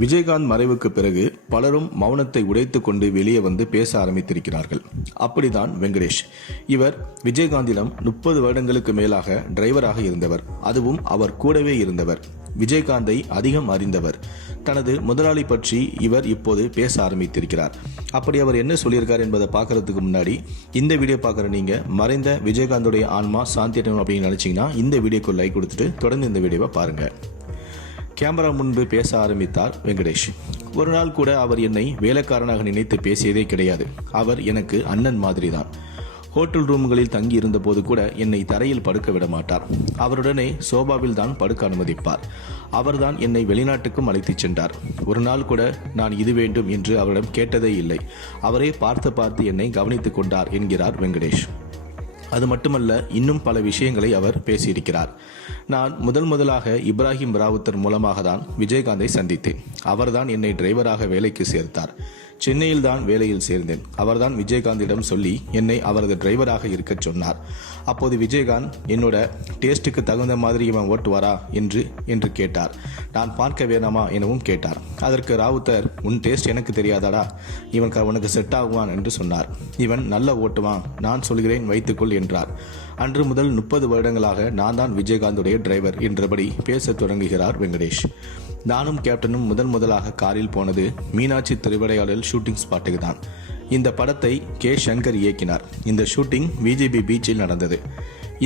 விஜயகாந்த் மறைவுக்கு பிறகு பலரும் மௌனத்தை உடைத்து கொண்டு வெளியே வந்து பேச ஆரம்பித்திருக்கிறார்கள். அப்படிதான் வெங்கடேஷ். இவர் விஜயகாந்திடம் 30 வருடங்களுக்கு மேலாக டிரைவராக இருந்தவர். அதுவும் அவர் கூடவே இருந்தவர். விஜயகாந்தை அதிகம் அறிந்தவர். தனது முதலாளி பற்றி இவர் இப்போது பேச ஆரம்பித்திருக்கிறார். அப்படி அவர் என்ன சொல்லியிருக்கார் என்பதை பார்க்கறதுக்கு முன்னாடி இந்த வீடியோ பார்க்குற நீங்க மறைந்த விஜயகாந்தோடைய ஆன்மா சாந்தி அடையணும் அப்படின்னு நினைச்சீங்கன்னா இந்த வீடியோக்கு லைக் கொடுத்துட்டு தொடர்ந்து இந்த வீடியோவை பாருங்க. கேமரா முன்பு பேச ஆரம்பித்தார் வெங்கடேஷ். ஒரு நாள் கூட அவர் என்னை வேலைக்காரனாக நினைத்து பேசியதே கிடையாது. அவர் எனக்கு அண்ணன் மாதிரி தான். ஹோட்டல் ரூம்களில் தங்கி இருந்த போது கூட என்னை தரையில் படுக்க விட மாட்டார். அவருடனே சோபாவில் தான் படுக்க அனுமதிப்பார். அவர்தான் என்னை வெளிநாட்டுக்கும் அழைத்துச் சென்றார். ஒரு நாள் கூட நான் இது வேண்டும் என்று அவரிடம் கேட்டதே இல்லை. அவரே பார்த்து என்னை கவனித்துக் கொண்டார் என்கிறார் வெங்கடேஷ். அது மட்டுமல்ல, இன்னும் பல விஷயங்களை அவர் பேசியிருக்கிறார். நான் முதலாக இப்ராஹிம் ராவுத்தர் மூலமாக தான் விஜயகாந்தை சந்தித்தேன். அவர்தான் என்னை டிரைவராக வேலைக்கு சேர்த்தார். சென்னையில் தான் வேலையில் சேர்ந்தேன். அவர்தான் விஜயகாந்திடம் சொல்லி என்னை அவரது டிரைவராக இருக்க சொன்னார். அப்போது விஜயகாந்த் என்னோட டேஸ்ட்டுக்கு தகுந்த மாதிரி இவன் ஓட்டுவாரா என்று கேட்டார். நான் பார்க்க வேணாமா எனவும் கேட்டார். அதற்கு ராவுத்தர், உன் டேஸ்ட் எனக்கு தெரியாதாடா, இவன் உனக்கு செட் ஆகுவான் என்று சொன்னார். இவன் நல்ல ஓட்டுவான், நான் சொல்கிறேன் வைத்துக்கொள் என்றார். அன்று முதல் 30 வருடங்களாக நான் தான் விஜயகாந்துடைய டிரைவர் என்றபடி பேச தொடங்குகிறார் வெங்கடேஷ். நானும் கேப்டனும் முதலாக காரில் போனது மீனாட்சி திருவிளையாடல் ஷூட்டிங் ஸ்பாட்டுக்கு தான். இந்த படத்தை கே சங்கர் இயக்கினார். இந்த ஷூட்டிங் விஜிபி பீச்சில் நடந்தது.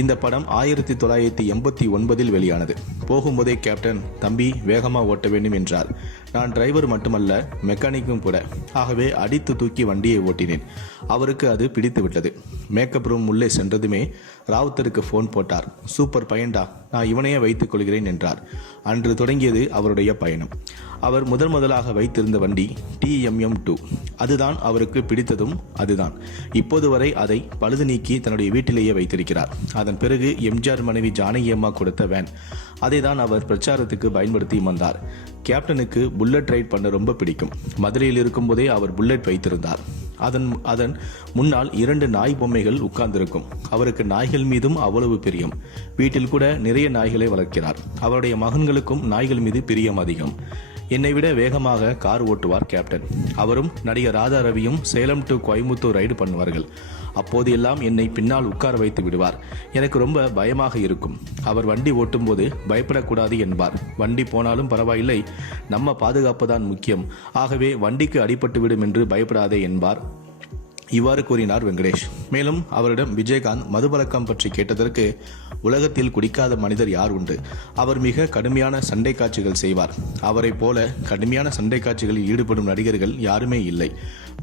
இந்த படம் 1989 வெளியானது. போகும்போதே கேப்டன், தம்பி வேகமா ஓட்ட வேண்டும் என்றார். நான் டிரைவர் மட்டுமல்ல, மெக்கானிக்கும் கூட. ஆகவே அடித்து தூக்கி வண்டியை ஓட்டினேன். அவருக்கு அது பிடித்து விட்டது. மேக்கப் ரூம் உள்ளே சென்றதுமே ராவுத்தருக்கு போன் போட்டார். சூப்பர் பையன்டா, நான் இவனையே வைத்துக் கொள்கிறேன் என்றார். அன்று தொடங்கியது அவருடைய பயணம். அவர் முதலாக வைத்திருந்த வண்டி TMM2. அதுதான் அவருக்கு பிடித்ததும் அதுதான். இப்போது வரை அதை பழுது நீக்கி தன்னுடைய வீட்டிலேயே வைத்திருக்கிறார். அதன் பிறகு எம்ஜிஆர் மனைவி ஜானகி அம்மா கொடுத்த வேன், அதை தான் அவர் பிரச்சாரத்துக்கு பயன்படுத்தி வந்தார். கேப்டனுக்கு புல்லட் ரைட் பண்ண ரொம்ப பிடிக்கும். மதுரையில் இருக்கும்போதே அவர் புல்லட் வைத்திருந்தார். அதன் முன்னால் 2 நாய் பொம்மைகள் உட்கார்ந்திருக்கும். அவருக்கு நாய்கள் மீதும் அவ்வளவு பிரியம். வீட்டில் கூட நிறைய நாய்களை வளர்க்கிறார். அவருடைய மகன்களுக்கும் நாய்கள் மீது பிரியம் அதிகம். என்னை விட வேகமாக கார் ஓட்டுவார் கேப்டன். அவரும் நடிகர் ராதா ரவியும் சேலம் டு கோயம்புத்தூர் ரைடு பண்ணுவார்கள். அப்போது எல்லாம் என்னை பின்னால் உட்கார வைத்து விடுவார். எனக்கு ரொம்ப பயமாக இருக்கும். அவர் வண்டி ஓட்டும் போது பயப்படக்கூடாது என்பார். வண்டி போனாலும் பரவாயில்லை, நம்ம பாதுகாப்பு தான் முக்கியம். ஆகவே வண்டிக்கு அடிபட்டு விடும் என்று பயப்படாதே என்பார். இவ்வாறு கூறினார் வெங்கடேஷ். மேலும் அவரிடம் விஜயகாந்த் மதுபழக்கம் பற்றி கேட்டதற்கு, உலகத்தில் குடிக்காத மனிதர் யார் உண்டு? அவர் மிக கடுமையான சண்டை காட்சிகள் செய்வார். அவரை போல கடுமையான சண்டை காட்சிகளில் ஈடுபடும் நடிகர்கள் யாருமே இல்லை.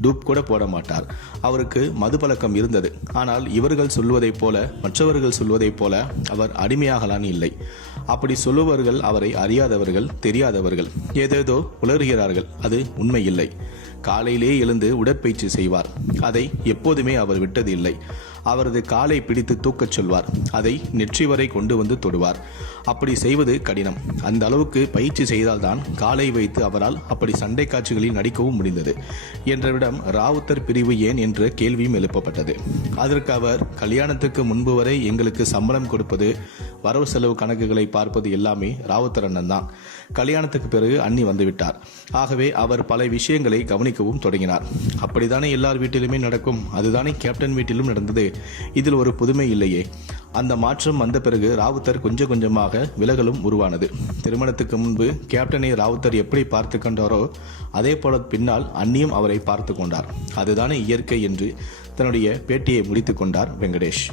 டூப் கூட போட மாட்டார். அவருக்கு மதுபழக்கம் இருந்தது. ஆனால் இவர்கள் சொல்வதைப் போல, மற்றவர்கள் சொல்வதைப் போல அவர் அடிமையாகலான் இல்லை. அப்படி சொல்லுபவர்கள் அவரை அறியாதவர்கள், தெரியாதவர்கள், ஏதேதோ உளறுகிறார்கள். அது உண்மை இல்லை. காலையிலே எழுந்து உடற்பயிற்சி செய்வார். அதை எப்போதுமே அவர் விட்டது இல்லை. அவரது காலை பிடித்து தூக்கச் சொல்வார். அதை நெற்றி வரை கொண்டு வந்து தொடுவார். அப்படி செய்வது கடினம். அந்த அளவுக்கு பயிற்சி செய்தால்தான் காலை வைத்து அவரால் அப்படி சண்டை காட்சிகளில் நடிக்கவும் முடிந்தது என்றவிடம் ராவுத்தர் பிரிவு ஏன் என்ற கேள்வியும் எழுப்பப்பட்டது. அதற்கு அவர், கல்யாணத்துக்கு முன்பு வரை எங்களுக்கு சம்பளம் கொடுப்பது, வரவு செலவு கணக்குகளை பார்ப்பது எல்லாமே ராவுத்தர் அண்ணன் தான். கல்யாணத்துக்கு பிறகு அண்ணி வந்துவிட்டார். ஆகவே அவர் பல விஷயங்களை கவனிக்கவும் தொடங்கினார். அப்படித்தானே எல்லார் வீட்டிலுமே நடக்கும். அதுதானே கேப்டன் வீட்டிலும் நடந்தது. இதில் ஒரு புதுமை இல்லையே. அந்த மாற்றம் வந்த பிறகு ராவுத்தர் கொஞ்சமாக விலகலும் உருவானது. திருமணத்துக்கு முன்பு கேப்டனை ராவுத்தர் எப்படி பார்த்து கொண்டாரோ அதே போல பின்னால் அண்ணியும் அவரை பார்த்து கொண்டார். அதுதானே இயற்கை என்று தன்னுடைய பேட்டியை முடித்துக் கொண்டார் வெங்கடேஷ்.